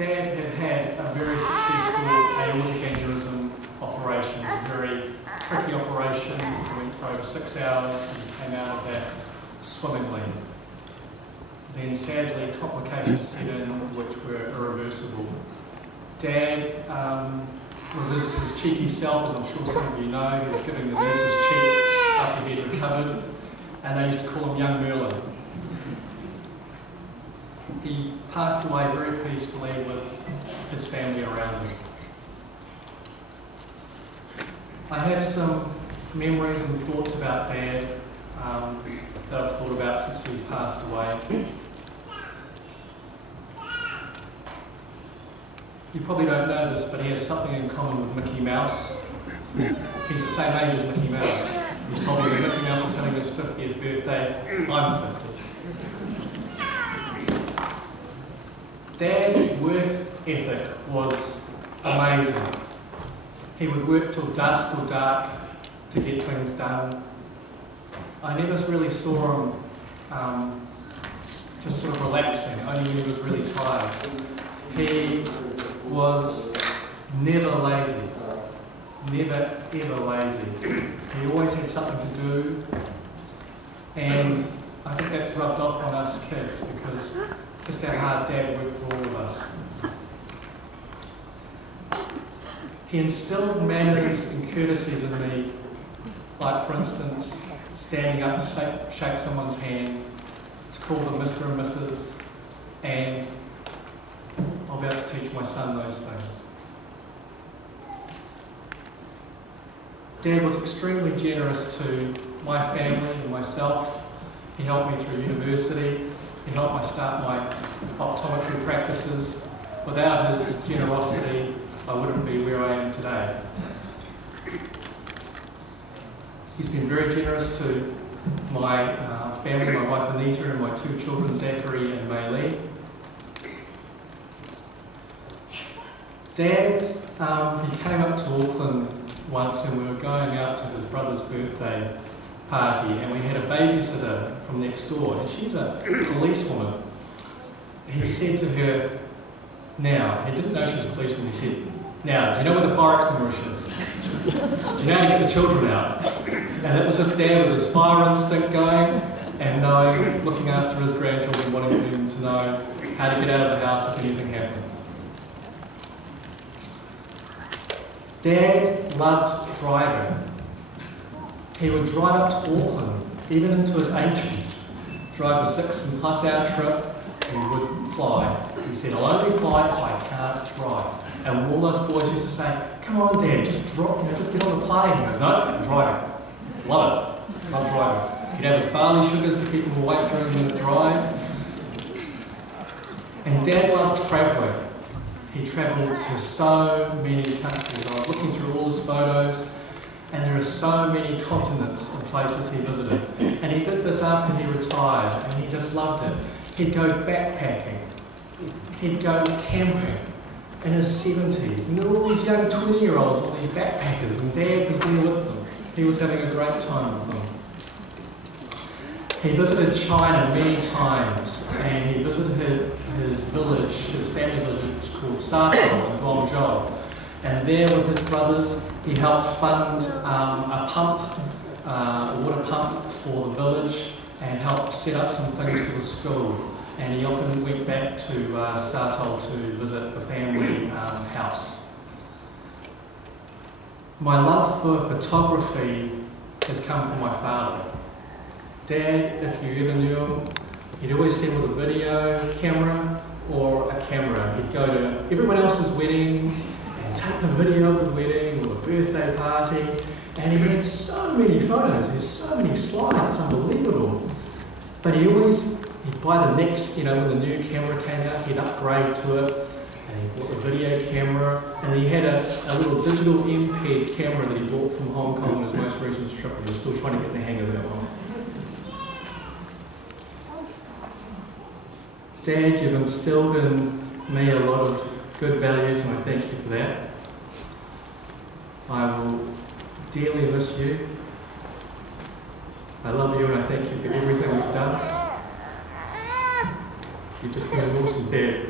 Dad had a very successful aortic aneurysm operation, a very tricky operation. It went for over 6 hours and he came out of that swimmingly. Then sadly complications set in which were irreversible. Dad was his cheeky self, as I'm sure some of you know. He was giving the nurses cheek after he had recovered, and they used to call him Young Merlin. He passed away very peacefully with his family around him. I have some memories and thoughts about Dad that I've thought about since he's passed away. You probably don't know this, but he has something in common with Mickey Mouse. He's the same age as Mickey Mouse. He told me that Mickey Mouse was having his 50th birthday. I'm 50. Dad's work ethic was amazing. He would work till dusk or dark to get things done. I never really saw him just sort of relaxing, only when he was really tired. He was never lazy, never ever lazy. He always had something to do, and I think that's rubbed off on us kids because just how hard Dad worked for all of us. He instilled manners and courtesies in me, like for instance, standing up to shake someone's hand, to call them Mr. and Mrs. and I'll be able to teach my son those things. Dad was extremely generous to my family and myself. He helped me through university. He helped me start my optometry practices. Without his generosity, I wouldn't be where I am today. He's been very generous to my family, my wife Anita and my 2 children, Zachary and Maylee. Dad, he came up to Auckland once and we were going out to his brother's birthday party and we had a babysitter from next door and she's a policewoman. He said to her, now, he didn't know she was a policewoman, he said, now, do you know where the fire extinguisher is? Do you know how to get the children out? And it was just Dad with his fire instinct going and knowing, looking after his grandchildren, wanting them to know how to get out of the house if anything happened. Dad loved driving. He would drive up to Auckland, even into his 80s, drive a 6 and plus hour trip, and he wouldn't fly. He said, I'll only fly if I can't drive. And all those boys used to say, come on Dad, just drop, just get on the plane. He goes, no, I'm driving. Love it. Love driving. He'd have his barley sugars to keep him awake during the drive. And Dad loved travelling. He travelled to so many countries. I was looking through all his photos and there are so many continents and places he visited. And he did this after he retired and he just loved it. He'd go backpacking. He'd go camping in his 70s. And there were all these young 20-year-olds, all these backpackers, and Dad was there with them. He was having a great time with them. He visited China many times and he visited his village, his family village called Sato in Guangzhou. And there with his brothers, he helped fund a pump, a water pump for the village and helped set up some things for the school. And he often went back to Sato to visit the family house. My love for photography has come from my father. Dad, if you ever knew him, he'd always sit with a video camera or a camera. He'd go to everyone else's weddings and take the video of the wedding or the birthday party. And he had so many photos, there's so many slides, it's unbelievable. But he'd buy the next, when the new camera came out, he'd upgrade to it. And he bought a video camera. And he had a little digital MPEG camera that he bought from Hong Kong on his most recent trip. And he was still trying to get the hang of that one. Dad, you've instilled in me a lot of good values and I thank you for that. I will dearly miss you. I love you and I thank you for everything you've done. You've just been an awesome dad.